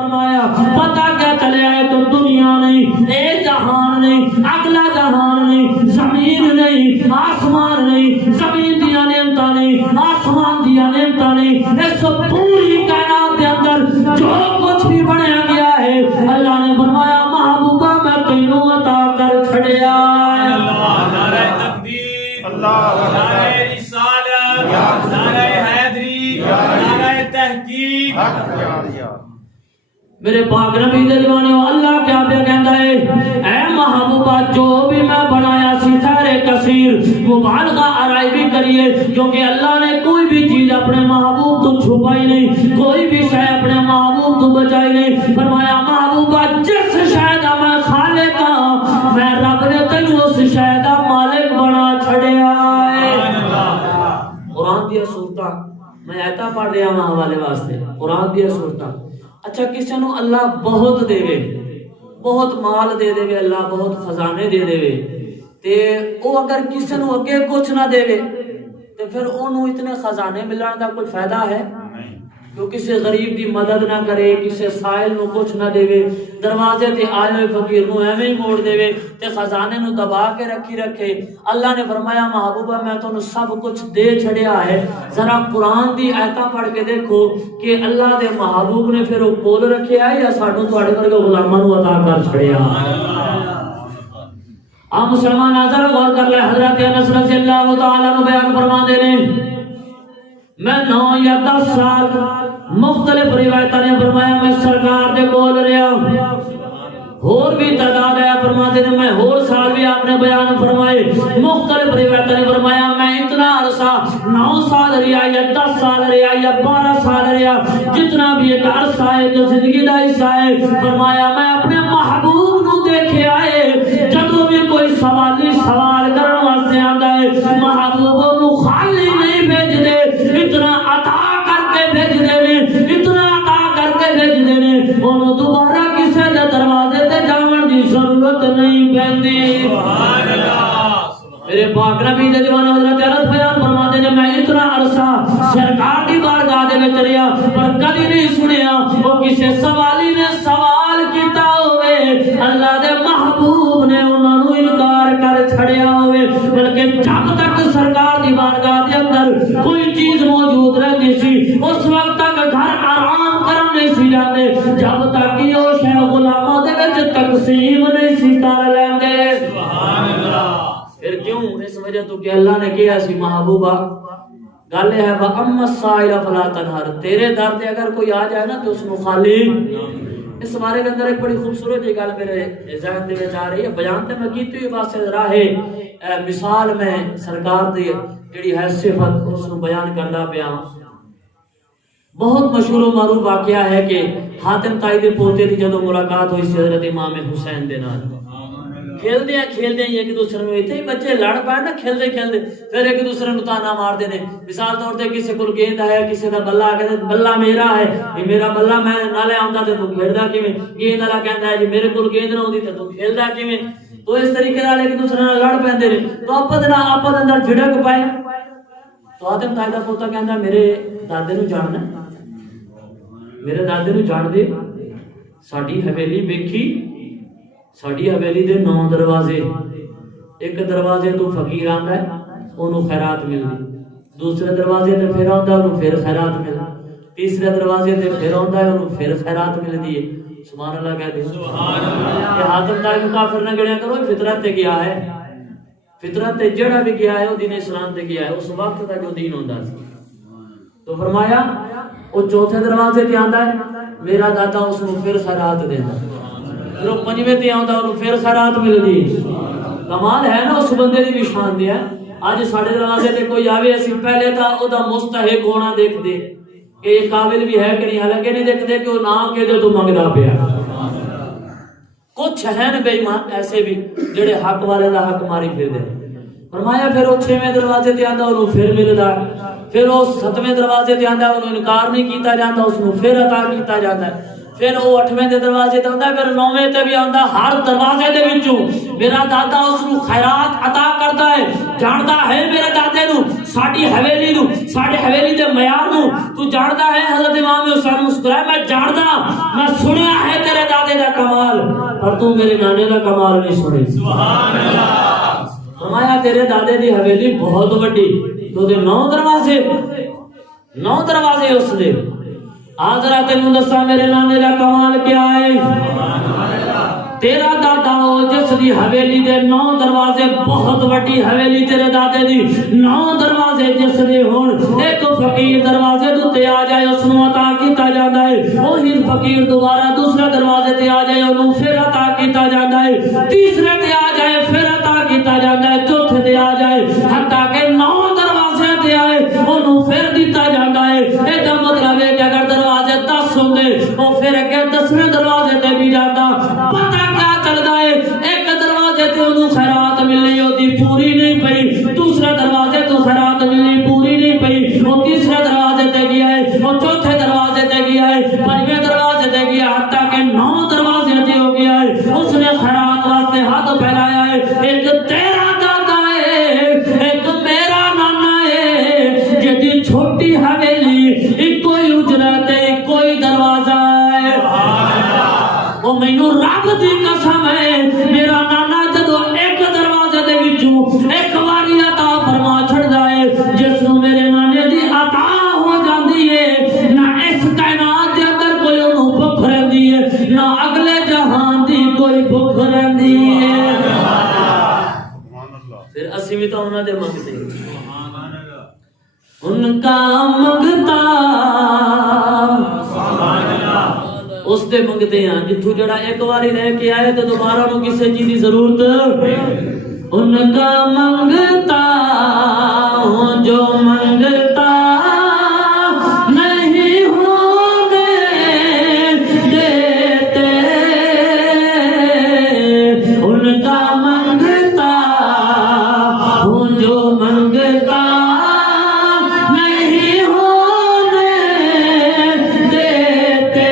فرمایا پتہ کیا چلے آئے تو دنیا نہیں، ایک جہان نہیں، اگلا جہان نہیں، زمین نہیں، آسمان نہیں، زمین دیا نعمتاں نہیں، آسمان دیا نعمتاں نہیں، اس پوری کائنات کے اندر جو کچھ بھی بنایا گیا ہے اللہ نے فرمایا محبوبہ میں تینوں عطا کر چھڑیا ہے۔ نعرہ تکبیر، نعرہ رسالت، نعرہ حیدری، نعرہ تحقیق۔ میرے پاک نبی دے دیوانے ہو، اللہ کیا پہ کہندا ہے اے محبوبہ جو بھی میں بنایا سی سارے کثیر مبالغہ آرائی بھی کریے، کیونکہ اللہ نے کوئی بھی چیز اپنے محبوب تو چھپائی نہیں، کوئی بھی شے اپنے محبوب تو بچائی نہیں۔ فرمایا محبوبہ جس شے دا میں خالق ہاں میں رب نے تینوں اس شے دا مالک بنا چھڑیا ہے۔ قرآن دیا سورتاں میں ایتا پڑھ رہا ہوں حوالے واسطے، قرآن دیا سورتاں۔ اچھا کسی نو اللہ بہت دے وے، بہت مال دے دے وے، اللہ بہت خزانے دے دے وے، تے او اگر کسی نو اگے کچھ نہ دے وے تے پھر اونوں اتنے خزانے ملن دا کوئی فائدہ ہے؟ جو کسی غریب دی مدد نہ کرے، کسی سائل نو کچھ نہ دے وے، دروازے تے آئے ہوئے فقیر نو ایویں ہی موڑ دے وے تے خزانے نو دبا کے رکھے۔ اللہ نے فرمایا محبوبہ میں تانوں سب کچھ دے چھڑیا ہے۔ ذرا قرآن دی آیتاں پڑھ کے دیکھو کہ اللہ دے محبوب نے پھر وہ کول رکھیا ہے یا سانوں تواڈے ورگے غلاماں نو عطا کر چھڑیا۔ آ مسلمان ناظر غور کر لے، حضرت انس رضی اللہ تعالی عنہ بیان فرماندے نے میں 9 یا 10 سال مختلف روایتاں نے فرمایا میں سرکار دے کول رہیا، اور بھی تعداد ہے فرماتے ہیں میں اور سال بھی آپ نے بیان فرمائے، مختلف روایتاں نے فرمایا میں اتنا عرصہ 9 سال رہیا یا 10 سال رہیا یا 12 سال رہیا، جتنا بھی ایک عرصہ ہے جو زندگی دا حصہ ہے، فرمایا میں اپنے محبوب نو دیکھے آئے جدوں بھی کوئی سوالی سوال کرن واسطے آندا ہے محبوب نو خالی نہیں بھیج دے، اتنا عطا کر کے بھیج دے نے، اتنا عطا کر کے بھیج دے نے، انہوں دوبارہ کسی دے دروازے تے جاون دی ضرورت نہیں پیندی۔ سبحان اللہ۔ میرے پاک نبی دے دیوانہ حضرت انس بیان فرماتے ہیں میں اتنا عرصہ سرکار دی بارگاہ دے وچ رہیا پر کبھی نہیں سنیا وہ کسی سوالی نے سوال کیتا ہوئے اللہ دے محبوب نے انہاں نو انکار کر چھڑیا ہوئے، بلکہ جب تک سرکار دی بارگاہ دے اندر کوئی چیز موجود رہتی سی اس وقت تک گھر آرام کرن نہیں سی جاندے جب تک کہ وہ شے غلاماں دے وچ تقسیم نہیں سی کر لیندے۔ سبحان اللہ۔ پھر کیوں؟ اس وجہ تو کہ اللہ نے کہا سی محبوبہ گل ہے وَأَمَّا السَّائِلَ فَلَا تَنْهَرْ، تیرے در تے اگر کوئی آ جائے نا تو اس کو خالی۔ اس بارے کے اندر ایک بڑی خوبصورت یہ گل میرے ذہن دے وچ آ رہی ہے، بیان تے میں کیتی ہوئی بات سے راہ مثال میں سرکار دی جڑی ہے صفت اس کو بیان کردا پیا۔ بہت مشہور و معروف واقعہ ہے کہ حاتم طائی دے پوتے دی جدوں ملاقات ہوئی سی حضرت امام حسین دے نال، کھیلدے ایک دوسرے نو ایتھے ہی بچے لڑ پائے نا کھیلدے پھر ایک دوسرے نو تانا ماردے نے، مثال طور تے کسی کول گیند ہے کسی دا بلہ آ کے بلہ میرا ہے، یہ میرا بلہ میں نالے آندا تے تو کھیلدا کیویں، گیند والا کہندا ہے جی میرے کول گیند نہ ہوندی تے تو کھیلدا کیویں، تو اس طریقے نال ایک دوسرے نال لڑ پیندے نے، تو آپس دے اندر جھڑک پائے۔ تو حاتم طائی دا پوتا کہندا میرے دادے نو جاننا، میرے دادے نو جان دے، ساڈی حویلی ویکھی، ساڈی حویلی دے 9 دروازے، ایک دروازے تو فقیر آندا ہے اونوں خیرات ملدی، دوسرے دروازے تے پھر آندا اونوں پھر خیرات ملدی، تیسرے دروازے تے پھر آندا ہے اونوں پھر خیرات ملدی ہے۔ سبحان اللہ کہہ دے سبحان اللہ۔ کہ حاتم طائی نو کافر نہ گڑیا کرو، فطرت تے گیا ہے، فطرت تے جڑا بھی گیا ہے وہ دین اسلام تے گیا ہے، اس وقت دا جو دین ہوندا سی۔ تو فرمایا وہ چوتھے دروازے تے آندا ہے میرا دادا اس نو پھر خیرات دیندا، پھر وہ پنجویں تے آندا انہوں پھر خیرات ملدی۔ کمال ہے نا اس بندے دی بھی شان دی ہے۔ اج ساڈے دروازے تے کوئی آوے اسی پہلے تا او دا مستحق ہونا دیکھ دے کہ یہ قابل بھی ہے کہ نہیں، حالانکہ نہیں دیکھتے کہ وہ نہ کہ جو تو منگدا پیا۔ کچھ ہیں بے ایمان ایسے بھی جڑے حق والے دا حق ماری پھر دے۔ فرمایا پھر وہ 6ویں دروازے تے آندا انہوں پھر ملدا، پھر وہ 7ویں دروازے تے آندا انہوں انکار نہیں کیتا جاندا اس نو پھر عطا کیتا جاندا ہے، پھر وہ 8ویں دے دروازے تے ہوندا پھر 9ویں تے بھی آندا ہر دروازے دے وچوں میرا دادا اس نو خیرات عطا کردا ہے جاندا ہے میرے دادے نو ساڈی حویلی نو ساڈے حویلی دے معیار نو تو جاندا ہے حضرت امام حسین مسکرائے میں جاندا میں سنیا ہے تیرے دادے دا کمال پر تو میرے نانے دا کمال نہیں سنی سبحان اللہ فرمایا تیرے دادے دی حویلی بہت بڑی تو دے 9 دروازے اس دے آدھرا تینوں دسا میرے نانے دا کمال کیا ہے تیرا دادا ہو جس دی حویلی دے 9 دروازے بہت بڑی حویلی تیرے دادے دی 9 دروازے جس دے ہون ایک فقیر دروازے تے آ جائے اس نو عطا کیتا جاندا ہے وہی فقیر دوبارہ دوسرے دروازے تے آ جائے انہوں پھر عطا کیتا جاندا ہے تیسرے تے آ جائے پھر عطا کیتا جاندا ہے چوتھے تے آ جائے حتیٰ کہ 9 دروازے تے آئے انہوں پھر دیتا جاندا ہے اے دا مطلب ہے کہ اگر دروازے 10 ہوندے وہ پھر اگے 10ویں دروازے تے بھی جاتا پتہ کیا چلدا ہے ایک دروازے تے انہوں خیرات ملی ہوتی پوری نہیں پئی دوسرے دروازے تو خیرات ملی پوری نہیں پئی وہ تیسرے دروازے تے گیا ہے وہ چوتھے دروازے تے گیا ہے 5ویں دروازے تے گیا حتیٰ کہ 9 دروازے تے ہو گیا ہے اس نے خیرات واسطے ہاتھ پھیلایا ہے ایک تیرا دادا ہے ایک میرا نانا ہے جدی چھوٹی حویلی ایک کوئی اجرت ہے کوئی دروازہ ہے وہ مینوں رب دی قسم ہے میرا نانا جدو ایک دروازے دے وچوں ایک واری عطا فرما چھڑدا ہے جس نو میرے نانے دی عطا ہو جاندی ہے نہ اس کائنات دے اندر کوئی انہوں بھوک رہندی ہے نہ اگلے جہان دی کوئی بھوک رہندی ہے پھر اسی بھی تو انہاں دے منگتے ان کا منگتا اس دے منگتے ہیں جتھوں جڑا ایک واری رہ کے آئے تو دوبارہ نو کسے چیز دی ضرورت ان کا منگتا ہوں جو منگتا نہیں ہونے دیتے ان کا منگتا ہوں جو منگتا نہیں ہونے دیتے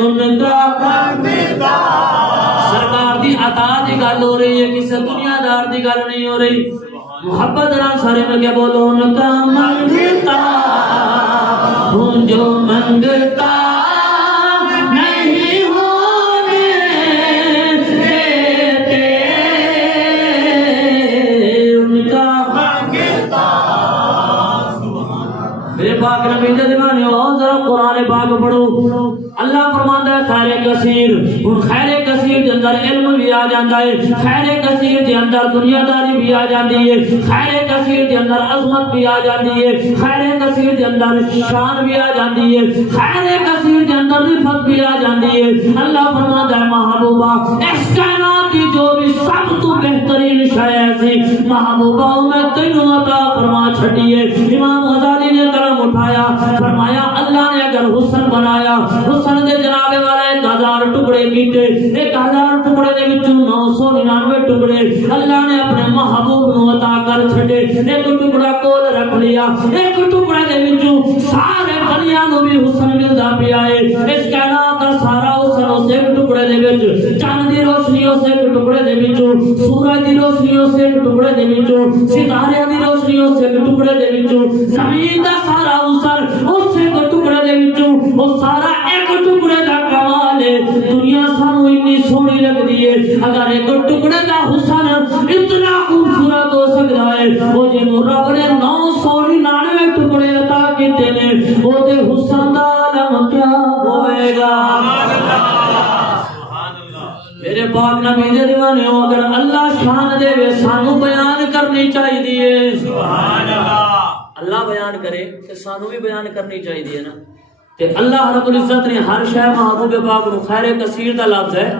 ان کا سرکار دی عطا دی گل ہو رہی ہے کسی دنیا دار دی گل نہیں ہو رہی محبت نال سارے میں کیا بولو ان کا منگتا ہوں جو منگتا نہیں ہونے دیتے ان کا میرے پاک نبی دے دیوانے ہو ذرا قرآن پاک پڑھو اللہ فرماندا ہے خیر کثیر اور خیر کثیر دے اندر علم بھی آ جاندا ہے خیر کثیر دے اندر دنیا داری بھی آ جاندی ہے خیر کثیر دے اندر عظمت بھی آ جاندی ہے خیر کثیر دے اندر شان بھی آ جاندی ہے خیر کثیر دے اندر رفعت بھی آ جاندی ہے اللہ فرماندا ہے محبوبہ اس کائنات کی جو بھی سب تو بہترین شے سی محبوبہ میں تینوں عطا فرما چھڈی ہے امام غزالی نے قلم اٹھایا فرمایا اللہ نے اگر حسن بنایا حسن دے جناب والے 1000 ٹکڑے کیتے 1000 ٹکڑے دے وچوں 999 ٹکڑے اللہ نے اپنے محبوب نو عطا کر چھڈے ایک ٹکڑا کول رکھ لیا ایک ٹکڑے دے وچوں سارے بنیاں نو بھی حسن ملدا پیا ہے اس کائنات دا سارا حسن اس ایک ٹکڑے دے وچ چاند دی روشنی اس ایک ٹکڑے دے وچوں سورج دی روشنی اس ایک ٹکڑے دے وچوں ستارے دی روشنی اس ایک ٹکڑے دے وچوں زمین دا سارا حسن اس ایک ٹکڑے دے وچوں وہ سارا ایک ٹکڑے دا کمال ہے دنیا سانو اتنی سونی لگدی ہے اگر ایک ٹکڑے دا حسن اتنا خوبصورت ہو سکتا ہے وہ جے رب نے 999 ٹکڑے عطا کیتے نے وہ دے حسن دا عالم کیا ہوئے گا میرے پاک نبی دے دیوانے ہو اگر اللہ شان دے وے سانو بیان کرنی چاہیے سبحان اللہ بیان کرے کہ سانو بھی بیان کرنی چاہیے نا کہ اللہ رب العزت نے ہر شے محبوب پاک نو خیر کثیر دا لفظ ہے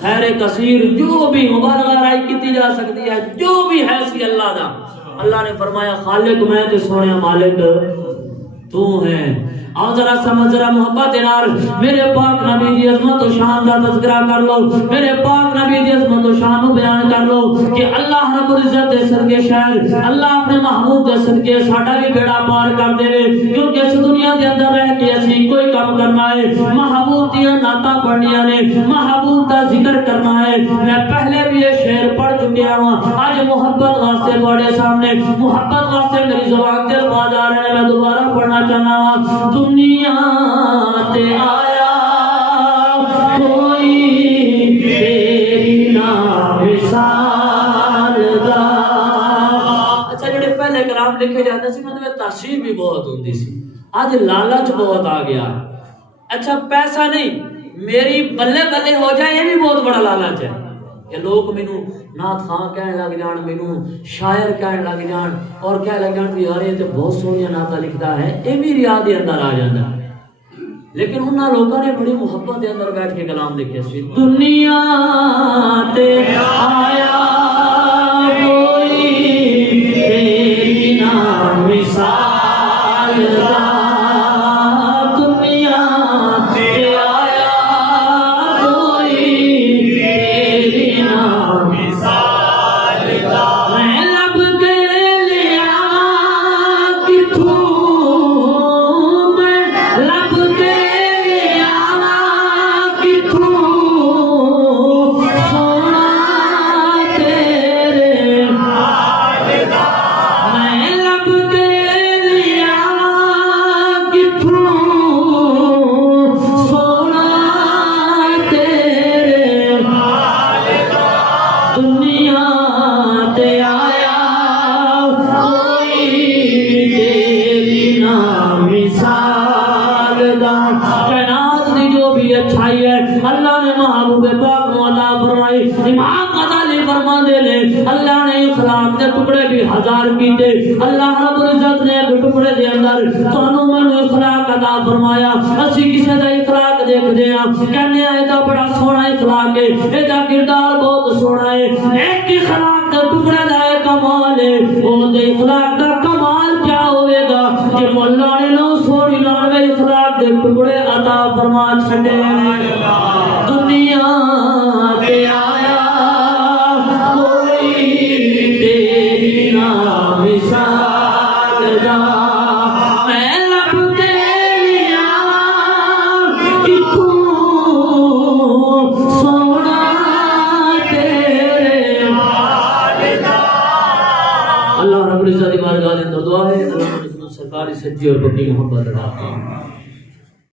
خیر کثیر جو بھی مبالغہ رائی کیتی جا سکتی ہے جو بھی ہے سی اللہ دا اللہ نے فرمایا خالق میں تے سونے مالک تو ہے اور ذرا سمجھ ذرا محبت نال میرے پاک نبی دی عظمت و شان دا تذکرہ کر لو، میرے پاک نبی دی عظمت و شان کو بیان کر لو کہ اللہ رب العزت دے صدقے شاید اللہ اپنے محبوب دے صدقے ساڈا بھی بیڑا پار کر دے، کیونکہ اس دنیا دے اندر رہ کے اسی کوئی کام کرنا ہے، محبوب دی نعتاں پڑھنیاں نے، محبوب دا ذکر کرنا ہے۔ میں پہلے بھی یہ شعر پڑھ چکیا ہوں، آج محبت واسطے بڑے سامنے محبت واسطے میری زبان تے الفاظ آ رہے ہیں، میں دوبارہ پڑھنا چاہنا ہوں۔ دنیا تے آیا کوئی تیری نا مثال دا۔ اچھا جڑے پہلے کلام لکھے جاتے سی مطلب تاثیر بھی بہت ہوندی سی، آج لالچ بہت آ گیا۔ اچھا پیسہ نہیں میری بلے بلے ہو جائے یہ بھی بہت بڑا لالچ ہے کہ لوگ مینوں نعت خواں کہنے لگ جان، مینوں شاعر کہنے لگ جان اور کہنے لگ جان کہ یار یہ تو بہت سونیاں نعتاں لکھدا ہے، یہ بھی ریا دے اندر آ جاندا ہے۔ لیکن انہاں لوگوں نے بڑی محبت دے اندر بیٹھ کے کلام لکھے سی۔ دنیا تے آیا کوئی تیری نا مثال دا، دنیا تے آیا کوئی تیری نا مثال دا، میں لب کے لیا کتھوں، میں لب کے لیا کتھوں سونا تیرے، میں لب کے لیا کتھوں سونا تیرے، دنیا تے آیا کوئی تیری نا مثال دا۔ کائنات دی جو بھی اچھائی ہے اللہ نے محبوب پاک کو عطا فرمائی۔ امام غزالی فرماندے نے اللہ نے اخلاق دے ٹکڑے بھی ہزار کیتے، اللہ رب العزت نے ایک ٹکڑے دے اندر تانوں مینوں اخلاق عطا فرمایا۔ اسی کسے دا اخلاق دیکھدے ہاں کہنے آ دا بڑا سونا اخلاق ہے، اے دا کردار بہت سونا ہے، ایک اخلاق دا ٹکڑے دا ہے کمال ہے، او دے اخلاق دا کمال کیا ہوئے گا کہ مولا نے نو سونی نانوے اخلاق دے ٹکڑے عطا فرما چھڈے۔ دنیا تے آیا کوئی تیری نا مثال دا، میں لب کے لیا کتھوں سونا تیرے۔ اللہ رب العزت کی بارگاہ میں دعا ہے اللہ نے سرکاری سچی اور پکی محبت عطا فرمائے۔